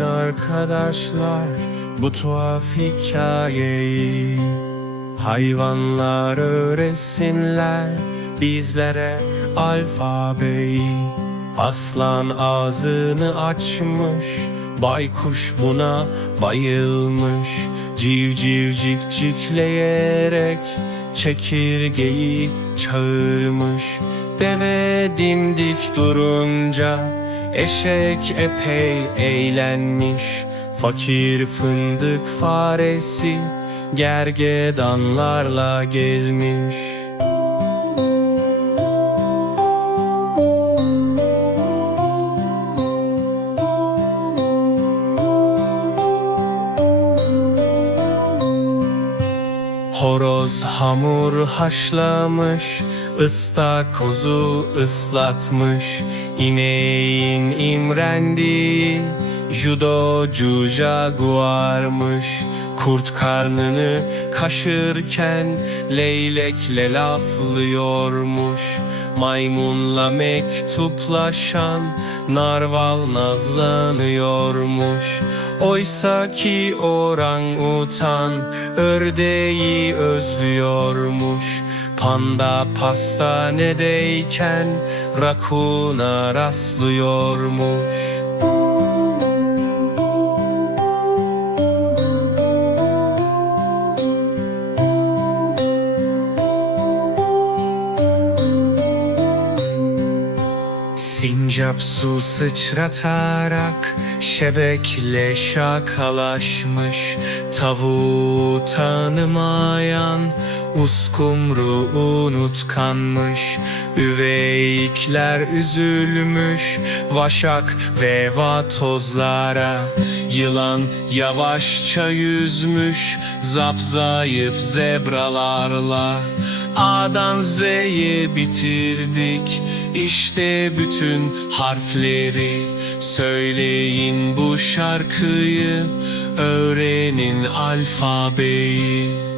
arkadaşlar bu tuhaf hikayeyi. Hayvanlar öğretsinler bizlere alfabeyi. Aslan ağzını açmış Baykuş buna bayılmış. Civcivcik cikleyerek Çekirgeyi çağırmış. Deve dimdik durunca Eşek epey eğlenmiş Fakir fındık faresi Gergedanlarla gezmiş. Horoz hamur haşlamış ıstakozu ıslatmış İneğin imrendiği Judocu jaguarmış Kurt karnını kaşırken Leylekle laflıyormuş. Maymunla mektuplaşan Narval nazlanıyormuş. Oysa ki orang utan Ördeği özlüyormuş Panda pastanedeyken Rakuna rastlıyormuş. Sincap su sıçratarak şebekle şakalaşmış. Tavuğu tanımayan uskumru unutkanmış Üveyikler üzülmüş. Vaşak ve vatozlara Yılan yavaşça yüzmüş. Zapzayıf zebralarla A'dan Z'ye bitirdik. İşte bütün harfleri Söyleyin bu şarkıyı. Öğrenin alfabeyi